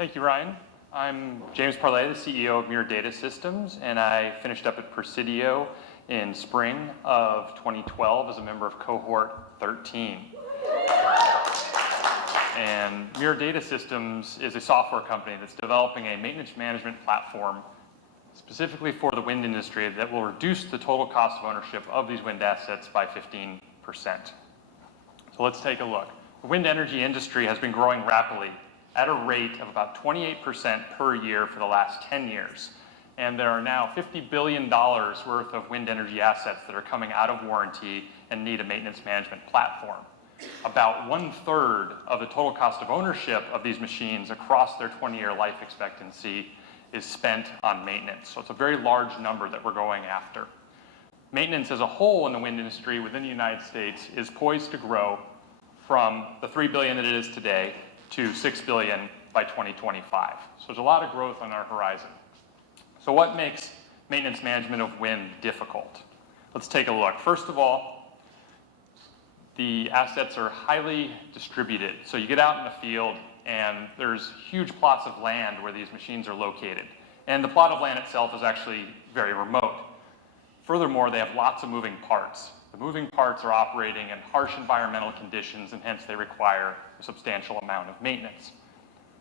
Thank you, Ryan. I'm James Parle, the CEO of Muir Data Systems, and I finished up at Presidio in spring of 2012 as a member of cohort 13. And Muir Data Systems is a software company that's developing a maintenance management platform specifically for the wind industry that will reduce the total cost of ownership of these wind assets by 15%. So let's take a look. The wind energy industry has been growing rapidly at a rate of about 28% per year for the last 10 years. And there are now $50 billion worth of wind energy assets that are coming out of warranty and need a maintenance management platform. About 1/3 of the total cost of ownership of these machines across their 20-year life expectancy is spent on maintenance. So it's a very large number that we're going after. Maintenance as a whole in the wind industry within the United States is poised to grow from the $3 billion that it is today to $6 billion by 2025. So there's a lot of growth on our horizon. So what makes maintenance management of wind difficult? Let's take a look. First of all, the assets are highly distributed. So you get out in the field and there's huge plots of land where these machines are located. And the plot of land itself is actually very remote. Furthermore, they have lots of moving parts. The moving parts are operating in harsh environmental conditions, and hence they require a substantial amount of maintenance.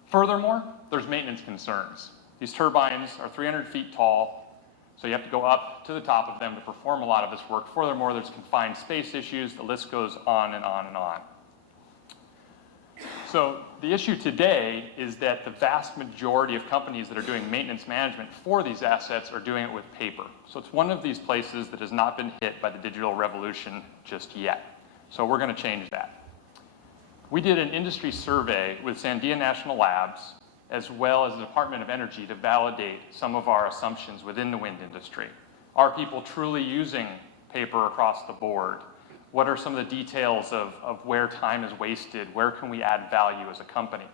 Furthermore, there's maintenance concerns. These turbines are 300 feet tall, so you have to go up to the top of them to perform a lot of this work. Furthermore, there's confined space issues. The list goes on and on and on. So the issue today is that the vast majority of companies that are doing maintenance management for these assets are doing it with paper. So it's one of these places that has not been hit by the digital revolution just yet. So we're going to change that. We did an industry survey with Sandia National Labs as well as the Department of Energy to validate some of our assumptions within the wind industry. Are people truly using paper across the board? What are some of the details of where time is wasted? Where can we add value as a company?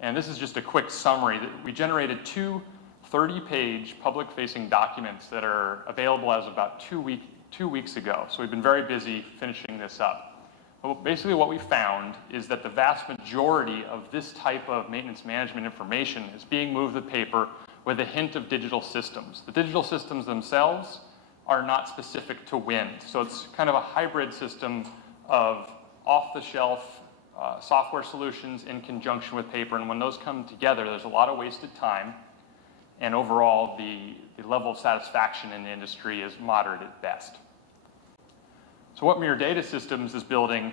And this is just a quick summary. We generated two 30-page public-facing documents that are available as of about 2 weeks ago. So we've been very busy finishing this up. Well, basically what we found is that the vast majority of this type of maintenance management information is being moved to paper with a hint of digital systems. The digital systems themselves are not specific to wind. So it's kind of a hybrid system of off-the-shelf software solutions in conjunction with paper. And when those come together, there's a lot of wasted time. And overall, the level of satisfaction in the industry is moderate at best. So what Muir Data Systems is building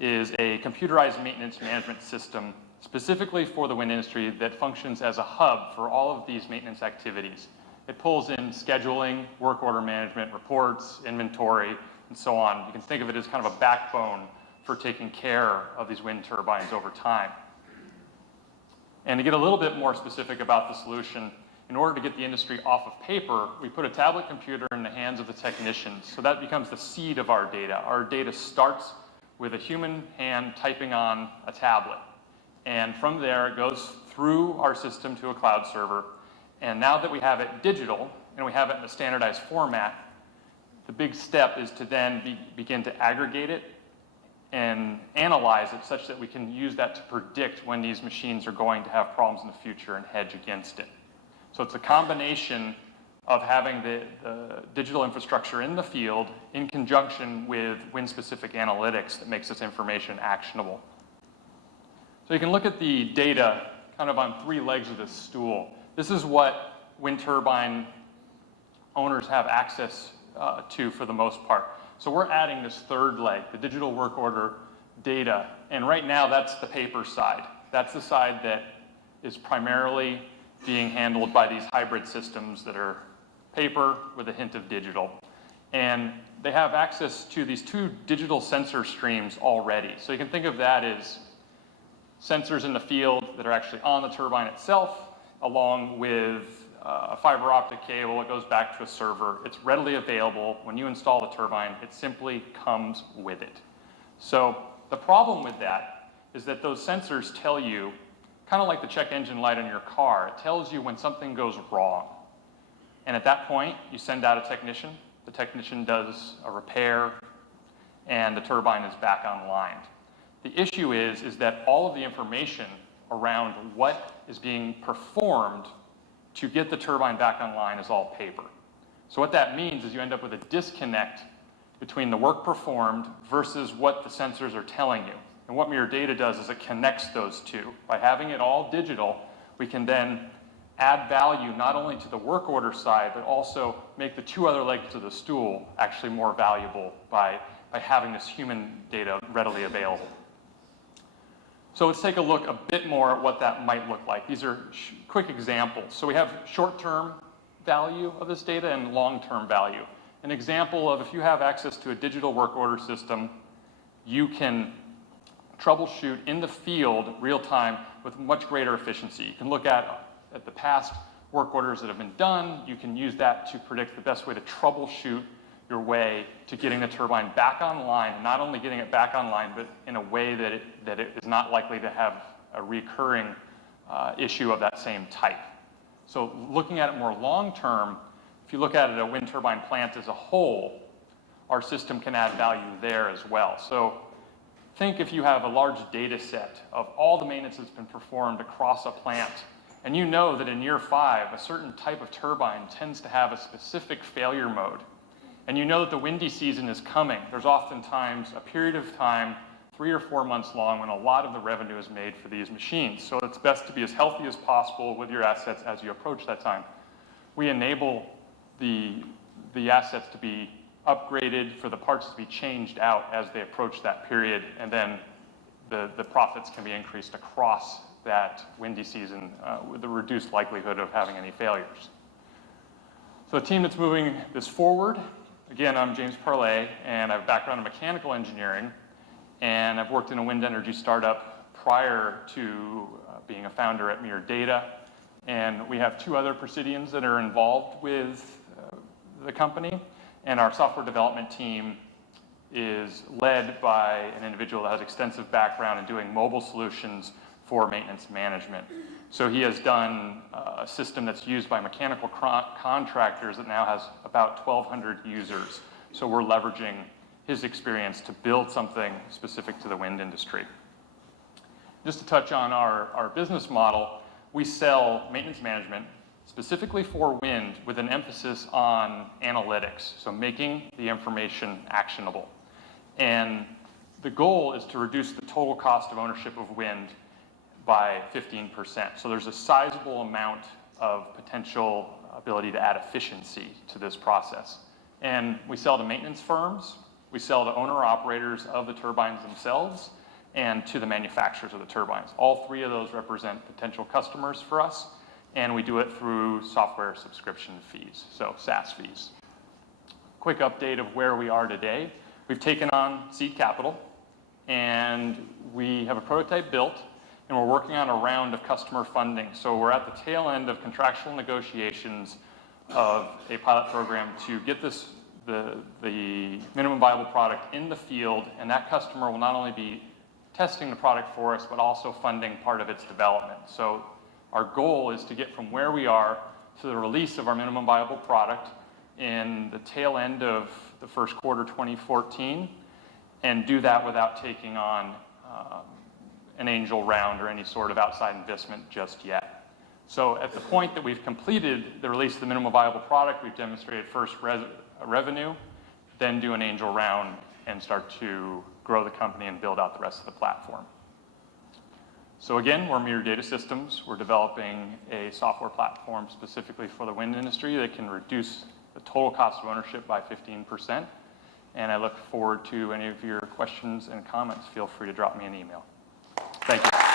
is a computerized maintenance management system specifically for the wind industry that functions as a hub for all of these maintenance activities. It pulls in scheduling, work order management, reports, inventory, and so on. You can think of it as kind of a backbone for taking care of these wind turbines over time. And to get a little bit more specific about the solution, in order to get the industry off of paper, we put a tablet computer in the hands of the technicians. So that becomes the seed of our data. Our data starts with a human hand typing on a tablet. And from there, it goes through our system to a cloud server. And now that we have it digital, and we have it in a standardized format, the big step is to then begin to aggregate it and analyze it such that we can use that to predict when these machines are going to have problems in the future and hedge against it. So it's a combination of having the digital infrastructure in the field in conjunction with wind-specific analytics that makes this information actionable. So you can look at the data kind of on three legs of this stool. This is what wind turbine owners have access to for the most part. So we're adding this third leg, the digital work order data. And right now, that's the paper side. That's the side that is primarily being handled by these hybrid systems that are paper with a hint of digital. And they have access to these two digital sensor streams already. So you can think of that as sensors in the field that are actually on the turbine itself, along with a fiber optic cable. It goes back to a server. It's readily available. When you install the turbine, it simply comes with it. So the problem with that is that those sensors tell you, kind of like the check engine light on your car, it tells you when something goes wrong. And at that point, you send out a technician. The technician does a repair, and the turbine is back online. The issue is that all of the information around what is being performed to get the turbine back online is all paper. So what that means is you end up with a disconnect between the work performed versus what the sensors are telling you. And what Muir Data does is it connects those two. By having it all digital, we can then add value not only to the work order side, but also make the two other legs of the stool actually more valuable by having this human data readily available. So let's take a look a bit more at what that might look like. These are quick examples. So we have short-term value of this data and long-term value. An example of if you have access to a digital work order system, you can troubleshoot in the field real-time with much greater efficiency. You can look at the past work orders that have been done. You can use that to predict the best way to troubleshoot your way to getting the turbine back online, and not only getting it back online, but in a way that it is not likely to have a recurring issue of that same type. So looking at it more long-term, if you look at it, a wind turbine plant as a whole, our system can add value there as well. So think if you have a large data set of all the maintenance that's been performed across a plant, and you know that in year 5, a certain type of turbine tends to have a specific failure mode, and you know that the windy season is coming. There's oftentimes a period of time, 3 or 4 months long, when a lot of the revenue is made for these machines. So it's best to be as healthy as possible with your assets as you approach that time. We enable the assets to be upgraded, for the parts to be changed out as they approach that period, and then the profits can be increased across that windy season with the reduced likelihood of having any failures. So the team that's moving this forward, again, I'm James Parle, and I have a background in mechanical engineering, and I've worked in a wind energy startup prior to being a founder at Muir Data. And we have 2 other Presidians that are involved with the company, and our software development team is led by an individual that has extensive background in doing mobile solutions for maintenance management. So he has done a system that's used by mechanical contractors that now has about 1,200 users. So we're leveraging his experience to build something specific to the wind industry. Just to touch on our business model, we sell maintenance management specifically for wind with an emphasis on analytics, so making the information actionable. And the goal is to reduce the total cost of ownership of wind by 15%. So there's a sizable amount of potential ability to add efficiency to this process. And we sell to maintenance firms, we sell to owner-operators of the turbines themselves, and to the manufacturers of the turbines. All 3 of those represent potential customers for us, and we do it through software subscription fees, so SaaS fees. Quick update of where we are today. We've taken on seed capital, and we have a prototype built, and we're working on a round of customer funding. So we're at the tail end of contractual negotiations of a pilot program to get the minimum viable product in the field, and that customer will not only be testing the product for us, but also funding part of its development. So our goal is to get from where we are to the release of our minimum viable product in the tail end of the first quarter 2014, and do that without taking on an angel round or any sort of outside investment just yet. So at the point that we've completed the release of the minimum viable product, we've demonstrated first revenue, then do an angel round and start to grow the company and build out the rest of the platform. So again, we're Muir Data Systems. We're developing a software platform specifically for the wind industry that can reduce the total cost of ownership by 15%. And I look forward to any of your questions and comments. Feel free to drop me an email. Thank you.